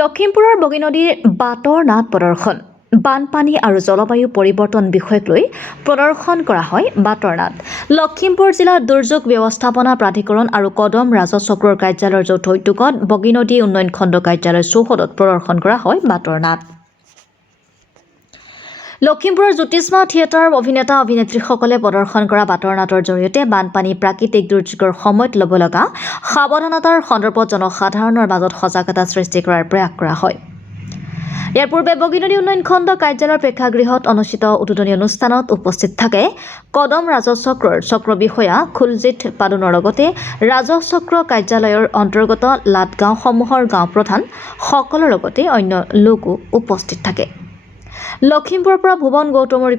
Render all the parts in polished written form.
লখিমপুৰৰ বগী নদীৰ বাটৰ নাট প্ৰদৰ্শন বানপানী আৰু জলবায়ু পৰিৱৰ্তন বিষয়ক লৈ প্ৰদৰ্শন কৰা হয় বাটৰ নাট। লখিমপুৰ জিলা দুৰ্যোগ ব্যৱস্থাপনা প্ৰাধিকৰণ আৰু কদম ৰাজহ চক্ৰৰ কাৰ্যালয়ৰ যৌথ উদ্যোগত বগী নদী উন্নয়ন খণ্ড কাৰ্যালয়ৰ চৌহদত প্ৰদৰ্শন কৰা হয় বাটৰ নাট। লখিমপুৰৰ জ্যোতিষ্মা থিয়েটাৰৰ অভিনেতা অভিনেত্ৰীসকলে প্ৰদৰ্শন কৰা বাটৰ নাটৰ জৰিয়তে বানপানী প্ৰাকৃতিক দুৰ্যোগৰ সময়ত ল'ব লগা সাৱধানতাৰ সন্দৰ্ভত জনসাধাৰণৰ মাজত সজাগতা সৃষ্টি কৰাৰ প্ৰয়াস কৰা হয়। ইয়াৰ পূৰ্বে বগী নদী উন্নয়ন খণ্ড কাৰ্যালয়ৰ প্ৰেক্ষাগৃহত অনুষ্ঠিত উদ্বোধনী অনুষ্ঠানত উপস্থিত থাকে কদম ৰাজহ চক্ৰৰ চক্ৰ বিষয়া খুলজিৎ পাদুনৰ লগতে ৰাজহ চক্ৰ কাৰ্যালয়ৰ অন্তৰ্গত লাটগাঁওসমূহৰ গাঁও প্ৰধান সকলৰ লগতে অন্য লোকো উপস্থিত থাকে। লখিমপুৰৰ পৰা ভুৱন গৌতমৰ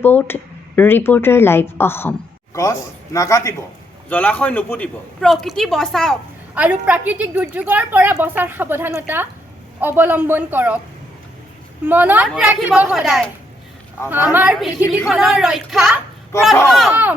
ৰিপৰ্টাৰ লাইভ অসম। গছ নাকাটিব, জলাশয় নুপুতিব, প্ৰকৃতি বচাওক আৰু প্ৰাকৃতিক দুৰ্যোগৰ পৰা বচাৰ সাৱধানতা অৱলম্বন কৰক। মনত ৰাখিব সদায় আমাৰ পৃথিৱীখনৰ ৰক্ষা প্ৰথম।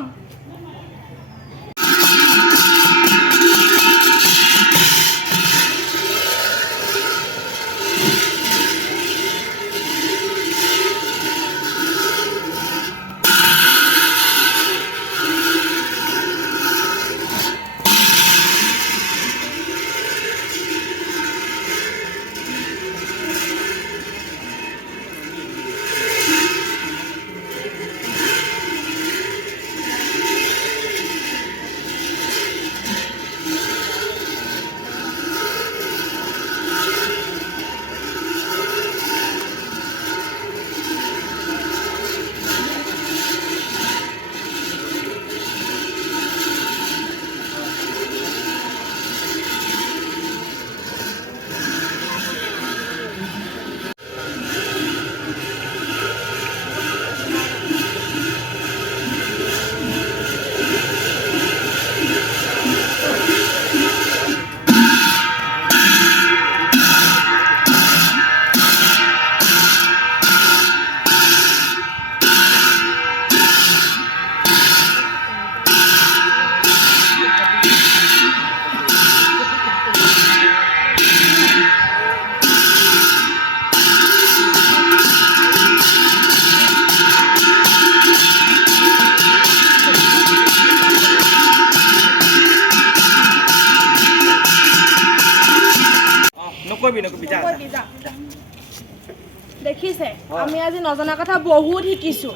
দেখিছে আমি আজি নজনা কথা বহুত শিকিছো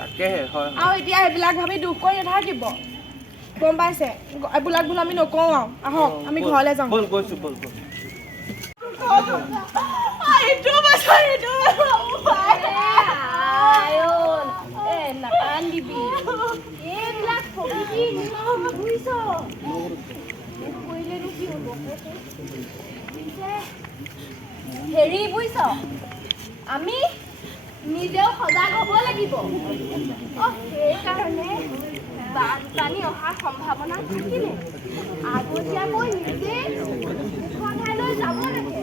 আৰু এতিয়া এইবিলাক ভাবি দুখ কৰি নাথাকিব, গম পাইছে? এইবিলাক ভুল আমি নকওঁ আৰু আহক আমি ঘৰলৈ যাওঁ। হেৰি বুজিছ, আমি নিজেও সজাগ হ'ব লাগিব। সেইকাৰণে বানপানী অহাৰ সম্ভাৱনা থাকিলে আগতীয়াকৈ নিজে ঠাইলৈ যাব লাগে।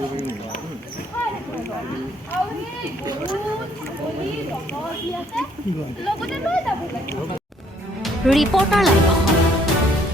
আৰু সেই গৰু ছাগলী লগতে লৈ যাব লাগে। Reporter live Assam.